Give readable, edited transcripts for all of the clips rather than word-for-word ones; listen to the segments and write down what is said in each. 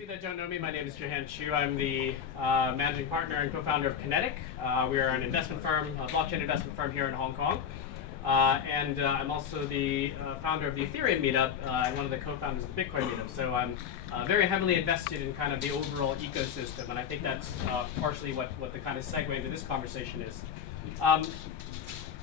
of you that don't know me, my name is Jahan Chu. I'm the managing partner and co-founder of Kinetic. We are an investment firm, a blockchain investment firm here in Hong Kong. And I'm also the founder of the Ethereum meetup and one of the co-founders of the Bitcoin meetup. So I'm very heavily invested in kind of the overall ecosystem, and I think that's partially what the kind of segue into this conversation is.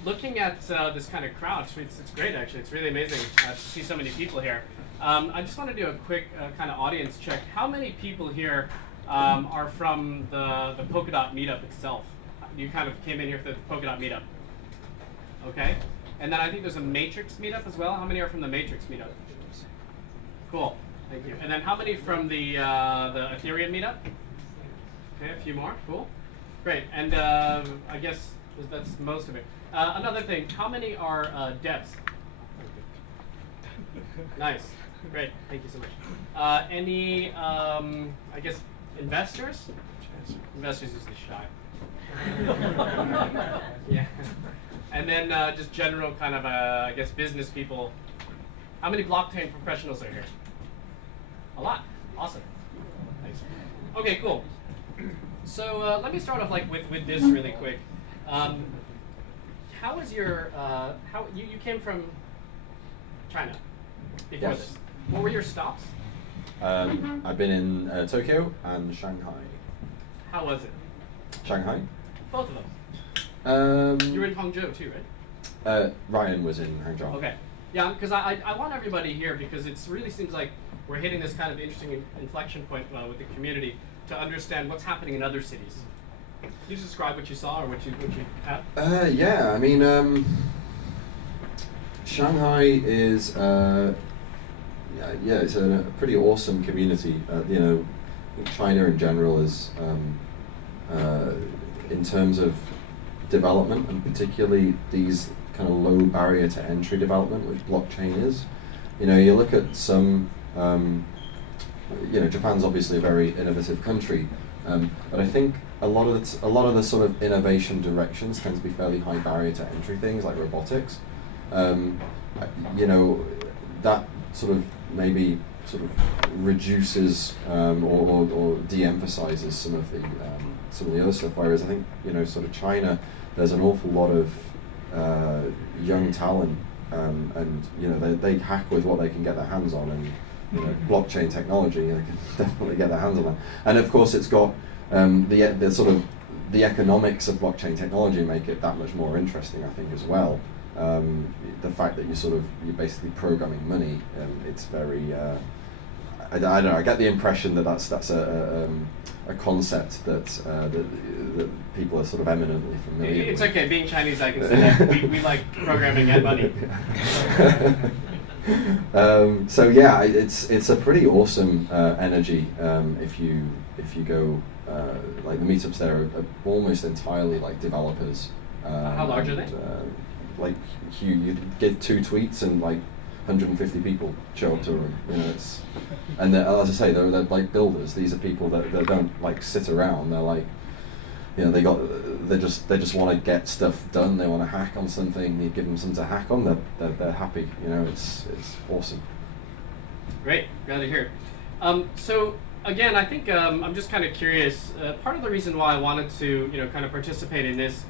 Looking at this kind of crowd, it's great actually. It's really amazing to see so many people here. I just want to do a quick kind of audience check. How many people here are from the Polkadot meetup itself? You kind of came in here for the Polkadot meetup. Okay. And then I think there's a Matrix meetup as well. How many are from the Matrix meetup? Cool. Thank you. And then how many from the Ethereum meetup? Okay, a few more. Cool. Great. And I guess that's most of it. Another thing, how many are devs? Nice. Great. Thank you so much. Any, I guess, investors? Investors usually shy. Yeah. And then just general kind of, I guess, business people. How many blockchain professionals are here? A lot. Awesome. Thanks. Okay, cool. So let me start off with this really quick. How is your, you came from China before Yes. this. What were your stops? I've been in Tokyo and Shanghai. How was it? Shanghai? Both of them. You were Um, in Hangzhou too, right? Ryan was in Hangzhou. Okay. Yeah, because I want everybody here because it really seems like we're hitting this kind of interesting inflection point with the community to understand what's happening in other cities. Can you just describe what you saw or what you had? Yeah, I mean, Shanghai is, yeah, it's a pretty awesome community. You know, China in general is, in terms of development, and particularly these kind of low barrier to entry development, which blockchain is. You know, you look at some, you know, Japan's obviously a very innovative country, but I think a lot of the sort of innovation directions tend to be fairly high barrier to entry things like robotics. You know, that sort of maybe sort of reduces or de-emphasizes some of the other stuff. Whereas I think, you know, sort of China, there's an awful lot of young talent, and you know they hack with what they can get their hands on, and you know, blockchain technology, they can definitely get their hands on that. And of course, it's got the sort of the economics of blockchain technology make it that much more interesting, I think, as well. The fact that you're basically programming money, it's very. I don't know. I get the impression that that's a concept that people are sort of eminently familiar with. It's okay. Being Chinese, I can say that we like programming and money. So yeah, it's a pretty awesome energy. If you go, like the meetups there are almost entirely like developers. How large are they? Like you get 2 tweets and like 150 people show up to them. You know, and as I say, they're like builders. These are people that don't like sit around. They're like, you know, they just want to get stuff done. They want to hack on something. You give them something to hack on. They're happy. You know, it's awesome. Great, glad to hear it. So again, I think I'm just kind of curious. Part of the reason why I wanted to, you know, kind of participate in this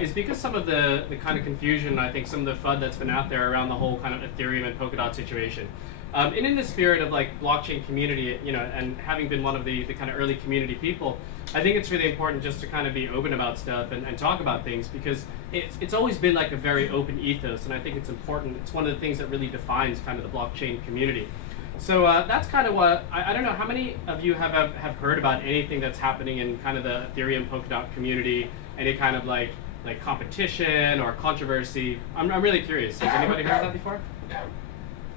is because some of the kind of confusion, I think some of the FUD that's been out there around the whole kind of Ethereum and Polkadot situation. And in the spirit of like blockchain community, you know, and having been one of the kind of early community people, I think it's really important just to kind of be open about stuff and talk about things, because it's always been like a very open ethos, and I think it's important. It's one of the things that really defines kind of the blockchain community. So that's kind of what, I don't know, how many of you have heard about anything that's happening in kind of the Ethereum Polkadot community, any kind of like competition or controversy? I'm really curious. Has anybody heard of that before?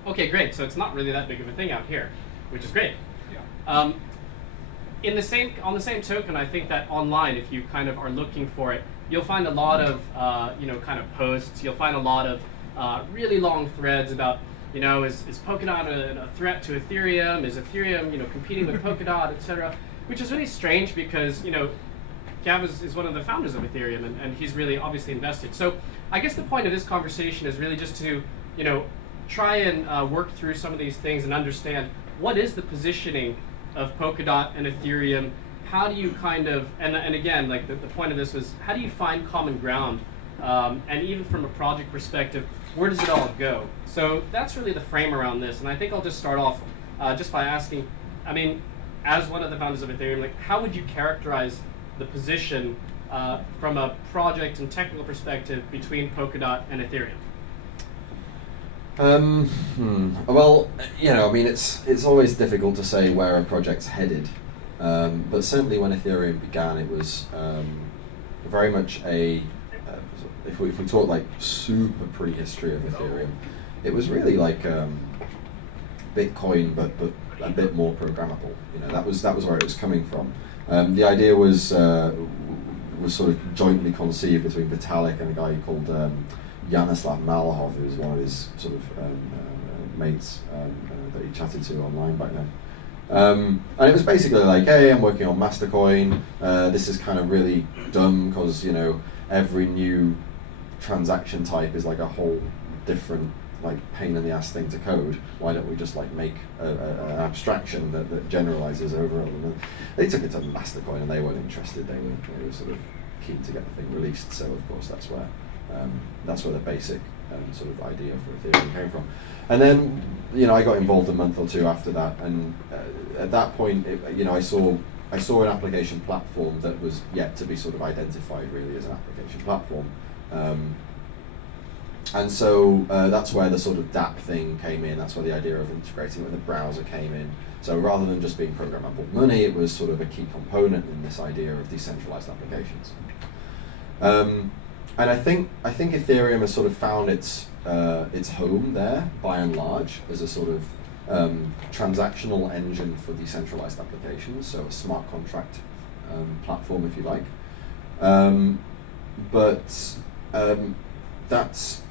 Okay, great. So it's not really that big of a thing out here, which is great. Yeah. On the same token, I think that online, if you kind of are looking for it, you'll find a lot of you know, kind of posts. You'll find a lot of really long threads about, you know, is Polkadot a threat to Ethereum? Is Ethereum, you know, competing with Polkadot, etc.? Which is really strange because, you know, Gav is one of the founders of Ethereum, and he's really obviously invested. So I guess the point of this conversation is really just to, you know, try and work through some of these things and understand what is the positioning of Polkadot and Ethereum, how do you kind of, and again, like the point of this was, how do you find common ground? And even from a project perspective, where does it all go? So that's really the frame around this. And I think I'll just start off just by asking, I mean, as one of the founders of Ethereum, like how would you characterize the position from a project and technical perspective between Polkadot and Ethereum? Well, you know, I mean, it's always difficult to say where a project's headed, but certainly when Ethereum began, it was very much a if we talk like super prehistory of Ethereum, it was really like Bitcoin, but a bit more programmable. You know, that was where it was coming from. The idea was sort of jointly conceived between Vitalik and a guy called Yanislav Malahov, who was one of his sort of mates that he chatted to online back then. And it was basically like, hey, I'm working on Mastercoin. This is kind of really dumb because, you know, every new transaction type is like a whole different like pain in the ass thing to code. Why don't we just like make an abstraction that generalizes over it? And they took it to Mastercoin and they weren't interested. They were sort of keen to get the thing released. So of course that's where the basic sort of idea for Ethereum came from. And then, you know, I got involved a month or two after that, and at that point, you know, I saw an application platform that was yet to be sort of identified really as an application platform. And so that's where the sort of dApp thing came in. That's where the idea of integrating with the browser came in. So rather than just being programmable money, it was sort of a key component in this idea of decentralized applications. And I think Ethereum has sort of found its home there, by and large, as a sort of transactional engine for decentralized applications, so a smart contract platform, if you like. That's,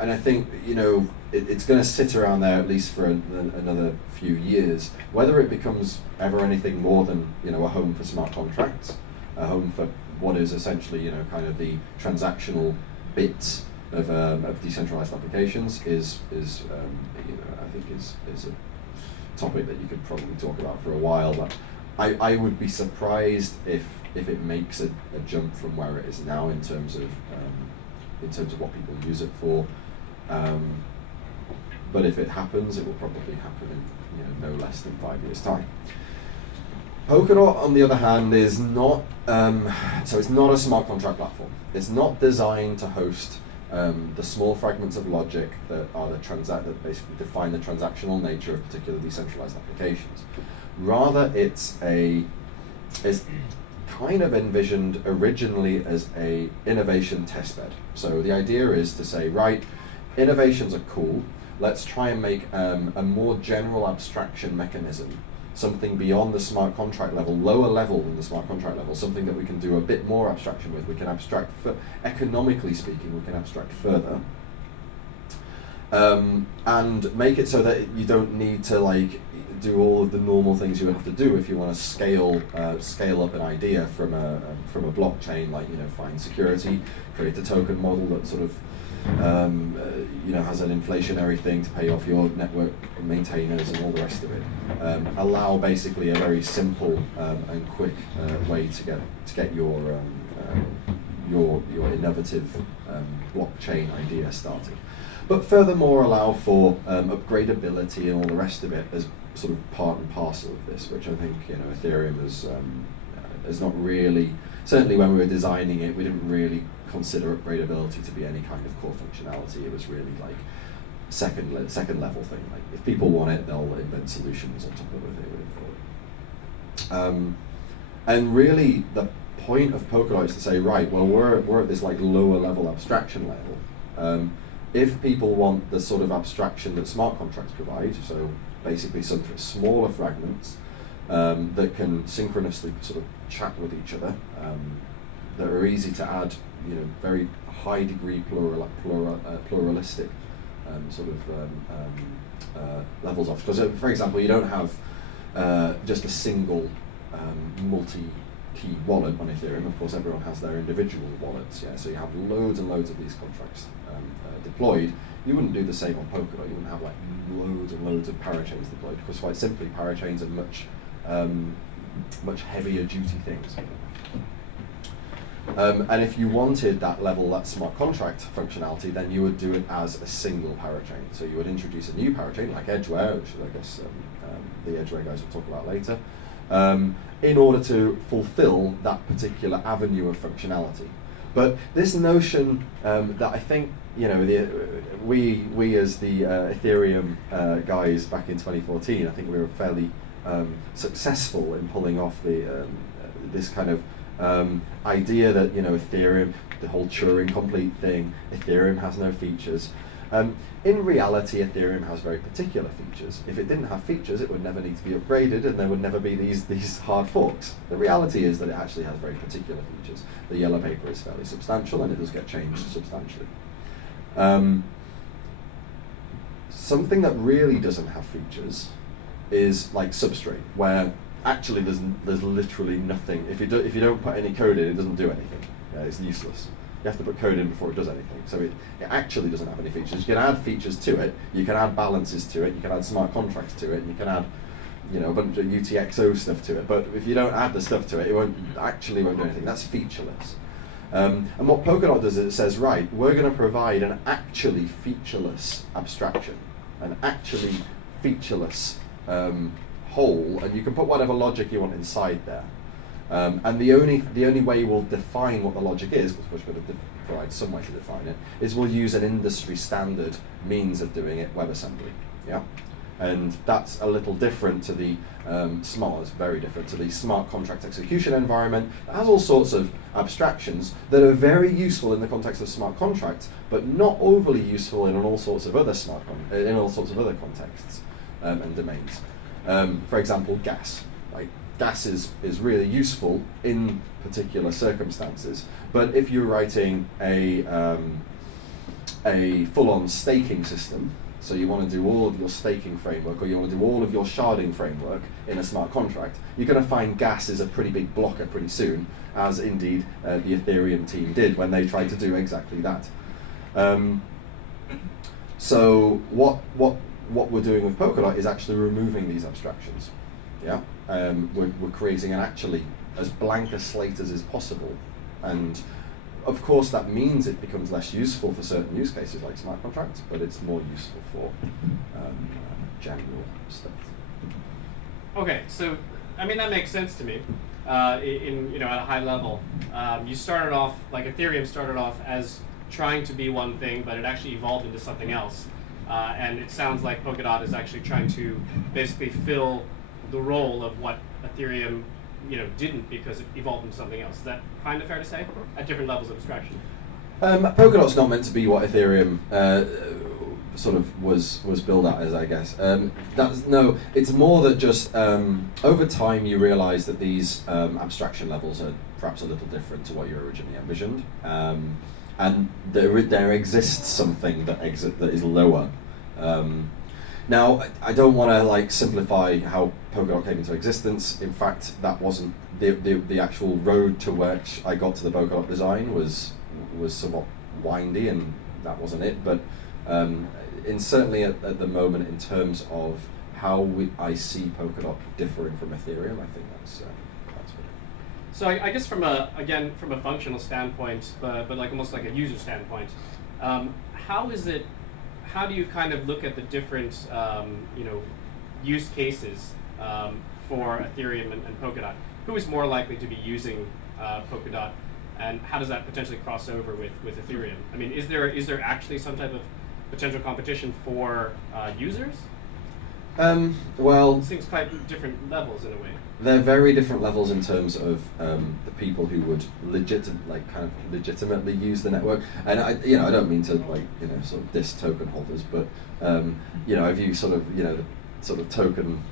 and I think, you know, it's going to sit around there at least for another few years. Whether it becomes ever anything more than, you know, a home for smart contracts, a home for what is essentially, you know, kind of the transactional bits of decentralized applications is you know, I think is a topic that you could probably talk about for a while. But I would be surprised if it makes a jump from where it is now in terms of what people use it for. But if it happens, it will probably happen in, you know, no less than 5 years' time. Polkadot, on the other hand, is not, so it's not a smart contract platform. It's not designed to host the small fragments of logic that are that basically define the transactional nature of particular decentralized applications. Rather, it's kind of envisioned originally as a innovation testbed. So the idea is to say, right, innovations are cool. Let's try and make a more general abstraction mechanism, something beyond the smart contract level, lower level than the smart contract level, something that we can do a bit more abstraction with. We can abstract, economically speaking, we can abstract further. And make it so that you don't need to like do all of the normal things you would have to do if you want to scale up an idea from a blockchain, like, you know, find security, create a token model that sort of you know, has an inflationary thing to pay off your network maintainers and all the rest of it. Allow basically a very simple and quick way to get your innovative blockchain idea started. But furthermore, allow for upgradability and all the rest of it as sort of part and parcel of this, which I think, you know, Ethereum is not really. Certainly, when we were designing it, we didn't really consider upgradability to be any kind of core functionality. It was really like second level thing. Like if people want it, they'll invent solutions on top of it. And really, the point of Polkadot is to say, right, well, we're at this like lower level abstraction level. If people want the sort of abstraction that smart contracts provide, so basically some smaller fragments that can synchronously sort of chat with each other, that are easy to add, you know, very high degree pluralistic sort of levels of. Because, for example, you don't have just a single multi-key wallet on Ethereum. Of course, everyone has their individual wallets. Yeah, so you have loads and loads of these contracts deployed. You wouldn't do the same on Polkadot. You wouldn't have like loads and loads of parachains deployed, because quite simply, parachains are much much heavier duty things. And if you wanted that level, that smart contract functionality, then you would do it as a single parachain. So you would introduce a new parachain, like Edgeware, which I guess the Edgeware guys will talk about later, in order to fulfill that particular avenue of functionality. But this notion that I think, we as the Ethereum guys back in 2014, I think we were fairly successful in pulling off this kind of idea that Ethereum, the whole Turing complete thing, Ethereum has no features. In reality, Ethereum has very particular features. If it didn't have features, it would never need to be upgraded, and there would never be these hard forks. The reality is that it actually has very particular features. The yellow paper is fairly substantial, and it does get changed substantially. Something that really doesn't have features is like Substrate, where actually there's literally nothing. If you don't put any code in, it doesn't do anything. It's useless. You have to put code in before it does anything. So it actually doesn't have any features. You can add features to it. You can add balances to it. You can add smart contracts to it. You can add, a bunch of UTXO stuff to it. But if you don't add the stuff to it, it won't do anything. That's featureless. And what Polkadot does is it says, right, we're going to provide an actually featureless abstraction, an actually featureless whole, and you can put whatever logic you want inside there. And the only way we'll define what the logic is, because we're going to provide some way to define it, is we'll use an industry standard means of doing it, WebAssembly. Yeah, and that's a little different to the it's very different to the smart contract execution environment. It has all sorts of abstractions that are very useful in the context of smart contracts, but not overly useful in all sorts of other contexts and domains. For example, gas. Gas is really useful in particular circumstances, but if you're writing a full-on staking system, so you want to do all of your staking framework, or you want to do all of your sharding framework in a smart contract, you're going to find gas is a pretty big blocker pretty soon, as indeed the Ethereum team did when they tried to do exactly that. So what we're doing with Polkadot is actually removing these abstractions. Yeah, we're creating an actually as blank a slate as is possible, and of course that means it becomes less useful for certain use cases like smart contracts, but it's more useful for general stuff. Okay, so I mean that makes sense to me. At a high level, you started off like Ethereum started off as trying to be one thing, but it actually evolved into something else, and it sounds like Polkadot is actually trying to basically fill the role of what Ethereum, didn't, because it evolved into something else. Is that kind of fair to say? At different levels of abstraction. Polkadot's not meant to be what Ethereum sort of was built out as, I guess. It's more that just over time you realise that these abstraction levels are perhaps a little different to what you originally envisioned, and there exists something that is lower. Now, I don't want to simplify how Polkadot came into existence. In fact, that wasn't the actual road to which I got to the Polkadot design was somewhat windy, and that wasn't it. But certainly at the moment, in terms of how I see Polkadot differing from Ethereum, I think that's good. So I guess from a functional standpoint, but almost like a user standpoint, how do you kind of look at the different use cases for Ethereum and Polkadot? Who is more likely to be using Polkadot, and how does that potentially cross over with Ethereum? I mean, is there actually some type of potential competition for users? Well, it seems quite different levels in a way. They're very different levels in terms of the people who would legitimately use the network. And I don't mean to sort of diss token holders, but I view sort of the sort of token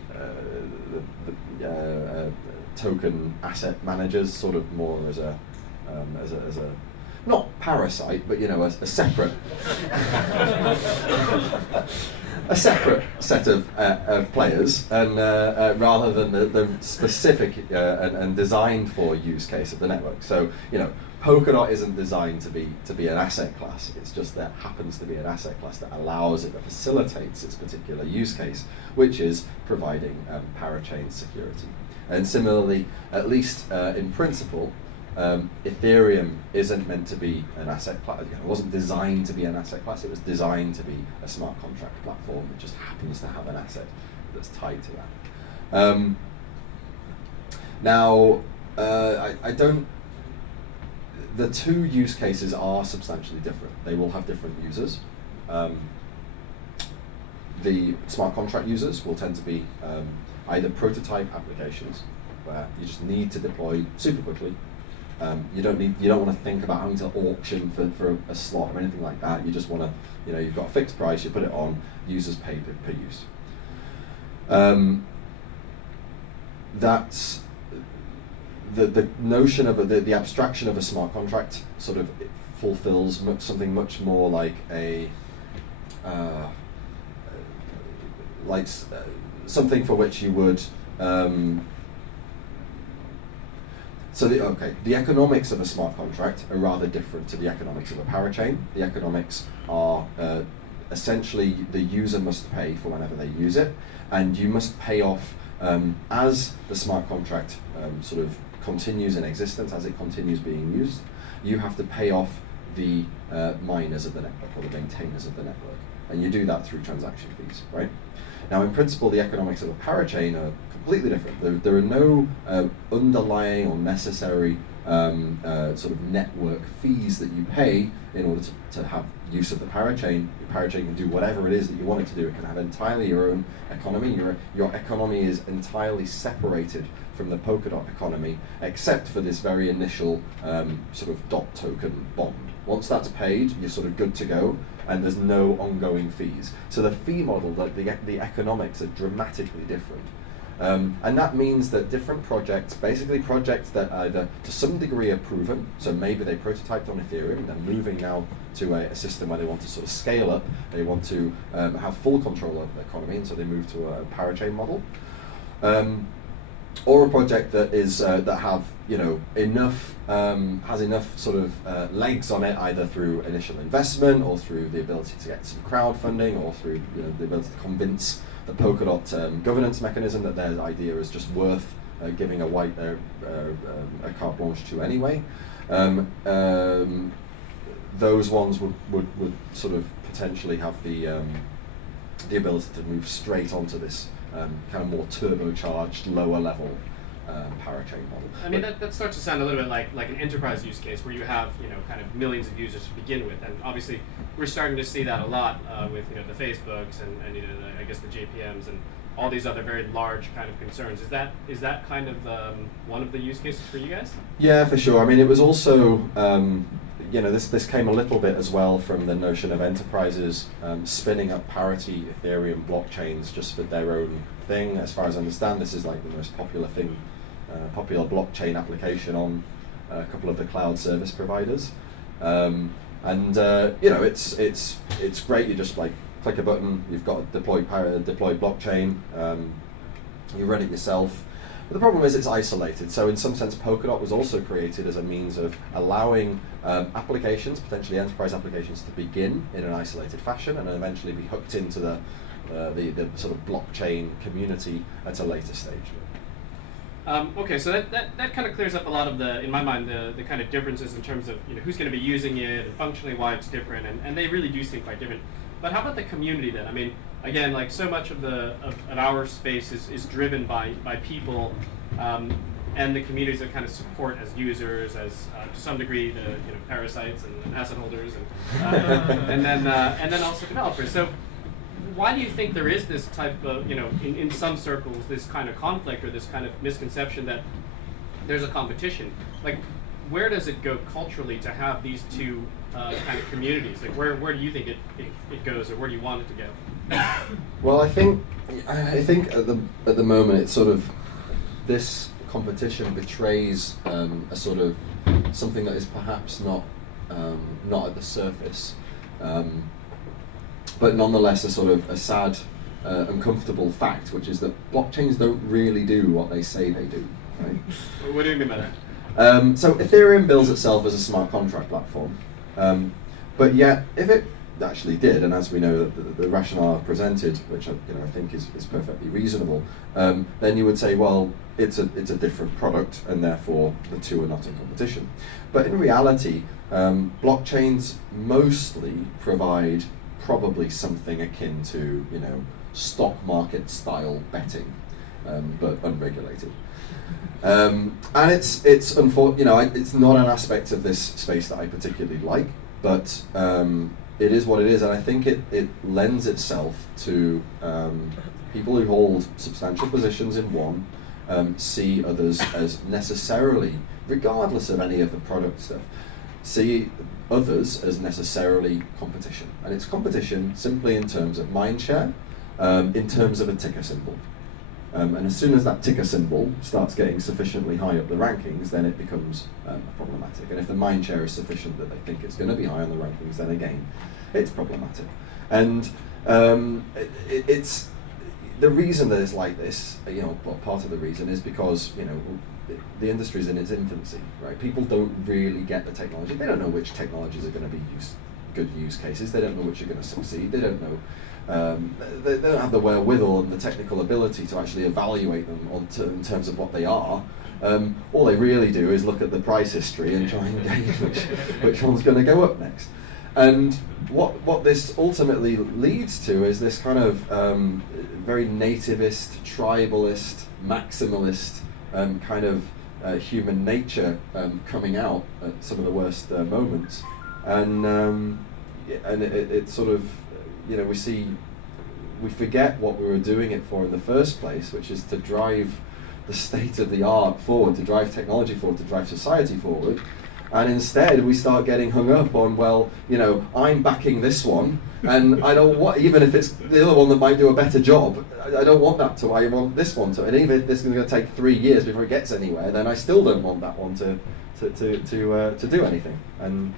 token asset managers sort of more as a not parasite, but a separate a separate set of players, and rather than the specific and designed for use case of the network. So Polkadot isn't designed to be an asset class. It's just that happens to be an asset class that allows it, that facilitates its particular use case, which is providing parachain security. And similarly, at least in principle, Ethereum isn't meant to be an asset class. It wasn't designed to be an asset class. It was designed to be a smart contract platform that just happens to have an asset that's tied to that. Now, I don't. The two use cases are substantially different. They will have different users. The smart contract users will tend to be either prototype applications where you just need to deploy super quickly. You don't want to think about having to auction for a slot or anything like that. You just want to, you've got a fixed price, you put it on, users pay per use. That's the notion of the abstraction of a smart contract sort of fulfills something much more like something for which you would. The economics of a smart contract are rather different to the economics of a parachain. The economics are essentially the user must pay for whenever they use it, and you must pay off as the smart contract sort of continues in existence, as it continues being used. You have to pay off the miners of the network or the maintainers of the network, and you do that through transaction fees, right? Now, in principle, the economics of a parachain are completely different. There are no underlying or necessary sort of network fees that you pay in order to have use of the parachain. Your parachain can do whatever it is that you want it to do. It can have entirely your own economy. Your economy is entirely separated from the Polkadot economy, except for this very initial sort of dot token bond. Once that's paid, you're sort of good to go, and there's no ongoing fees. So the fee model, the economics are dramatically different. And that means that different projects, basically projects that either to some degree are proven, so maybe they prototyped on Ethereum, they're moving now to a system where they want to sort of scale up, they want to have full control over the economy, and so they move to a parachain model. Or a project that is that have enough has enough sort of legs on it, either through initial investment or through the ability to get some crowdfunding, or through the ability to convince the Polkadot governance mechanism that their idea is just worth giving a carte blanche to anyway. Those ones would sort of potentially have the ability to move straight onto this kind of more turbocharged, lower level parachain model. I mean, that starts to sound a little bit like an enterprise use case where you have kind of millions of users to begin with, and obviously we're starting to see that a lot with the Facebooks and I guess the JPMs and all these other very large kind of concerns. Is that kind of one of the use cases for you guys? Yeah, for sure. I mean, it was also this came a little bit as well from the notion of enterprises spinning up parity Ethereum blockchains just for their own thing. As far as I understand, this is like the most popular thing, popular blockchain application on a couple of the cloud service providers. It's great. You just like click a button, you've got a deployed blockchain, you run it yourself. But the problem is it's isolated. So in some sense, Polkadot was also created as a means of allowing applications, potentially enterprise applications, to begin in an isolated fashion and then eventually be hooked into the sort of blockchain community at a later stage. Okay, so that kind of clears up a lot of in my mind, the kind of differences in terms of who's going to be using it and functionally why it's different, and they really do seem quite different. But how about the community then? I mean, again, like so much of our space is driven by people and the communities that kind of support as users, as to some degree the parasites and asset holders, and then also developers. So why do you think there is this type of in some circles this kind of conflict or this kind of misconception that there's a competition? Like, where does it go culturally to have these two kind of communities? Like, where do you think it goes, or where do you want it to go? Well, I think at the moment it's sort of this competition betrays a sort of something that is perhaps not at the surface. but nonetheless a sort of a sad, uncomfortable fact, which is that blockchains don't really do what they say they do. Right? What do you mean by that? So Ethereum bills itself as a smart contract platform, but yet if it actually did, and as we know the rationale I've presented, which I think is perfectly reasonable, then you would say, well, it's a different product, and therefore the two are not in competition. But in reality, blockchains mostly provide probably something akin to stock market style betting, but unregulated. And it's it's not an aspect of this space that I particularly like, but it is what it is, and I think it lends itself to people who hold substantial positions in one see others as necessarily, regardless of any of the product stuff, see others as necessarily competition. And it's competition simply in terms of mind share, in terms of a ticker symbol. And as soon as that ticker symbol starts getting sufficiently high up the rankings, then it becomes problematic. And if the mind share is sufficient that they think it's going to be high on the rankings, then again, it's problematic. And it's the reason that it's like this. Part of the reason is because the industry is in its infancy, right? People don't really get the technology. They don't know which technologies are going to be good use cases. They don't know which are going to succeed. They don't know. They don't have the wherewithal and the technical ability to actually evaluate them in terms of what they are. All they really do is look at the price history and try and gauge which one's going to go up next. And what this ultimately leads to is this kind of very nativist, tribalist, maximalist kind of human nature coming out at some of the worst moments. And it sort of, we forget what we were doing it for in the first place, which is to drive the state of the art forward, to drive technology forward, to drive society forward. And instead we start getting hung up on, well, I'm backing this one, and I don't want, even if it's the other one that might do a better job, I don't want that to, I want this one to. And even if this is going to take 3 years before it gets anywhere, then I still don't want that one to do anything. And,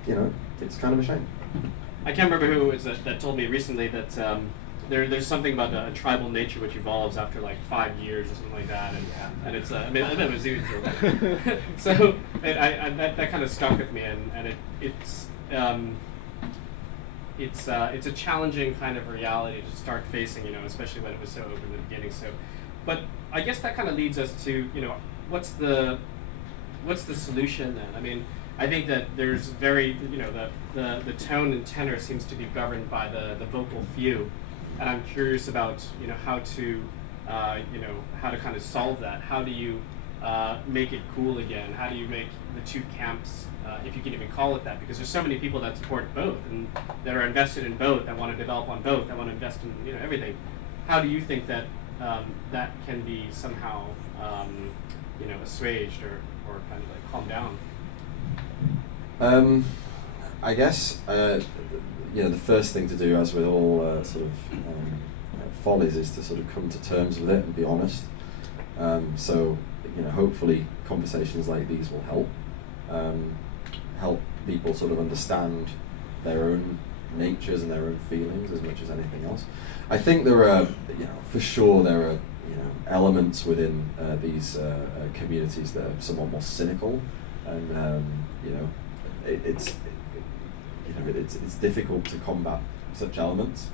it's kind of a shame. I can't remember who it was that told me recently that there's something about a tribal nature which evolves after like 5 years or something like that, and it's I think it was even true. So that kind of stuck with me, and it's a challenging kind of reality to start facing, especially when it was so open in the beginning. So, but I guess that kind of leads us to what's the solution then? I think that there's very, the tone and tenor seems to be governed by the vocal few, and I'm curious about, how to kind of solve that. How do you make it cool again? How do you make the two camps, if you can even call it that? Because there's so many people that support both and that are invested in both, that want to develop on both, that want to invest in everything. How do you think that that can be somehow assuaged or kind of like calmed down? I guess the first thing to do, as with all follies, is to sort of come to terms with it and be honest. So hopefully conversations like these will help people sort of understand their own natures and their own feelings as much as anything else. I think there are, for sure there are elements within these communities that are somewhat more cynical, and it's difficult to combat such elements.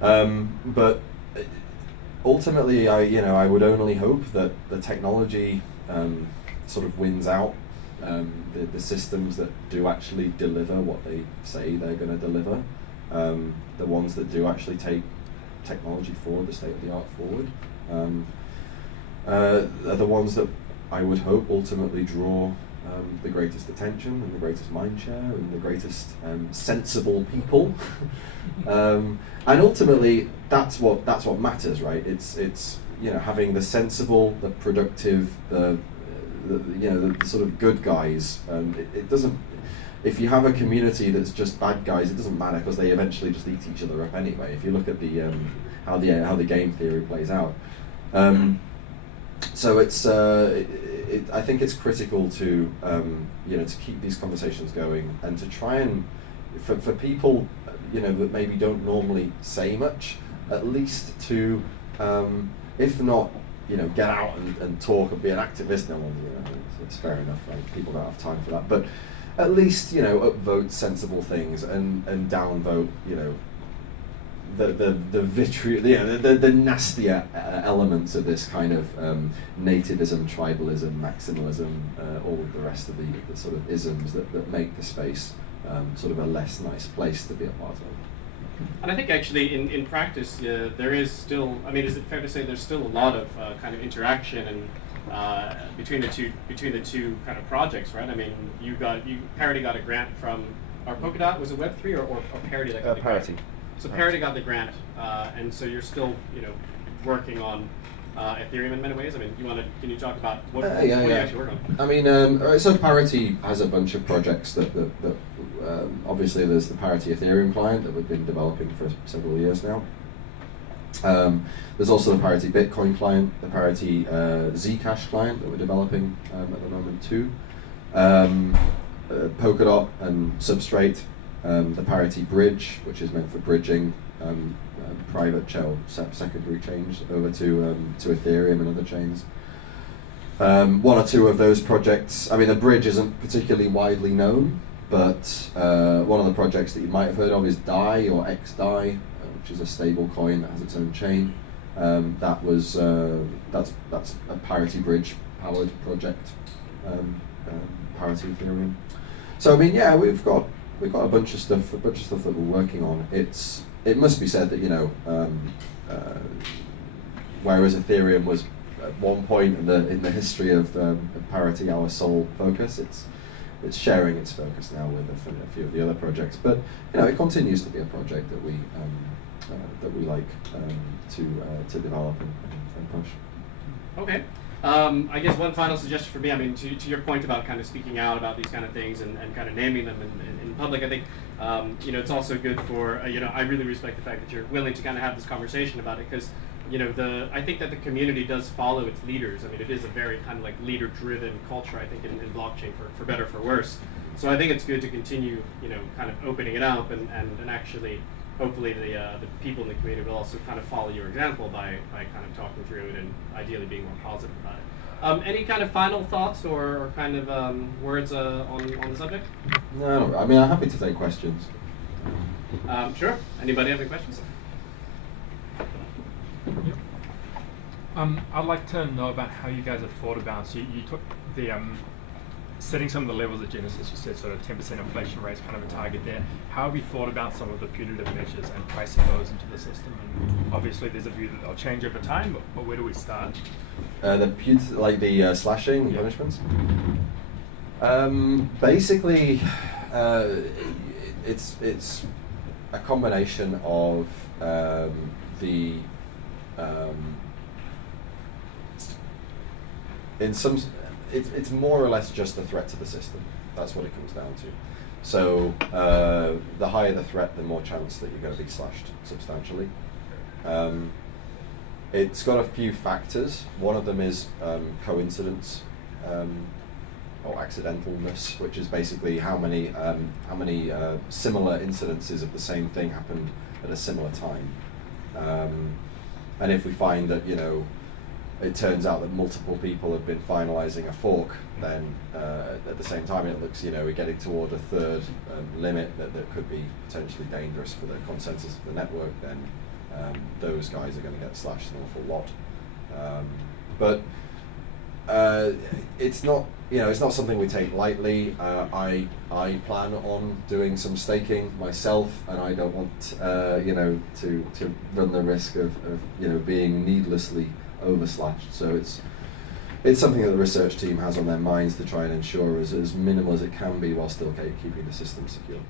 But ultimately, I would only hope that the technology sort of wins out. The systems that do actually deliver what they say they're going to deliver, the ones that do actually take technology forward, the state of the art forward, are the ones that I would hope ultimately draw the greatest attention and the greatest mind share and the greatest sensible people. And ultimately, that's what matters, right? It's having the sensible, the productive, the sort of good guys. It doesn't. If you have a community that's just bad guys, it doesn't matter because they eventually just eat each other up anyway. If you look at the how the game theory plays out. So it's I think it's critical to to keep these conversations going and to try and for people, that maybe don't normally say much, at least to, if not, get out and talk and be an activist. No one, it's fair enough. Like, people don't have time for that, but at least upvote sensible things and downvote the vitriol, the nastier elements of this kind of nativism, tribalism, maximalism, all of the rest of the sort of isms that make the space sort of a less nice place to be a part of. And I think actually in practice there is still, I mean, is it fair to say there's still a lot of kind of interaction and between the two kind of projects, right? I mean, Parity got a grant from, or Polkadot, was it Web3 or Parity that got the Parity. grant? So Parity got the grant, and so you're still working on Ethereum in many ways. I mean, can you talk about what you actually work on? I mean, so Parity has a bunch of projects that obviously there's the Parity Ethereum client that we've been developing for several years now. There's also the Parity Bitcoin client, the Parity Zcash client that we're developing at the moment too. Polkadot and Substrate, the Parity Bridge, which is meant for bridging private secondary chains over to Ethereum and other chains. One or two of those projects, I mean, the bridge isn't particularly widely known, but one of the projects that you might have heard of is DAI or XDAI, which is a stable coin that has its own chain. That's a Parity Bridge powered project, Parity Ethereum. So I mean, yeah, we've got a bunch of stuff that we're working on. It must be said that whereas Ethereum was at one point in the history of Parity our sole focus, it's sharing its focus now with a few of the other projects. But it continues to be a project that we like to develop and push. Okay. I guess one final suggestion for me, I mean, to your point about kind of speaking out about these kind of things and kind of naming them in public, I think, it's also good for, I really respect the fact that you're willing to kind of have this conversation about it, because, I think that the community does follow its leaders. I mean, it is a very kind of like leader-driven culture, I think, in blockchain, for better or for worse. So I think it's good to continue, kind of opening it up and actually, hopefully the people in the community will also kind of follow your example by kind of talking through it and ideally being more positive about it. Any kind of final thoughts or kind of words on the subject? No, I mean, I'm happy to take questions. Sure. Anybody have any questions? Yep. I'd like to know about how you guys have thought about, so you took the setting some of the levels at Genesis, you said sort of 10% inflation rate is kind of a target there. How have you thought about some of the punitive measures and pricing those into the system? And obviously there's a view that they'll change over time, but where do we start? The slashing Yeah. punishments? Basically, it's a combination of it's more or less just a threat to the system. That's what it comes down to. So the higher the threat, the more chance that you're going to be slashed substantially. It's got a few factors. One of them is coincidence or accidentalness, which is basically how many similar incidences of the same thing happened at a similar time. And if we find that it turns out that multiple people have been finalizing a fork, then at the same time it looks, we're getting toward a third limit that could be potentially dangerous for the consensus of the network, then those guys are going to get slashed an awful lot. But it's not something we take lightly. I plan on doing some staking myself, and I don't want to run the risk of being needlessly overslashed. So it's something that the research team has on their minds to try and ensure as minimal as it can be while still keeping the system secure.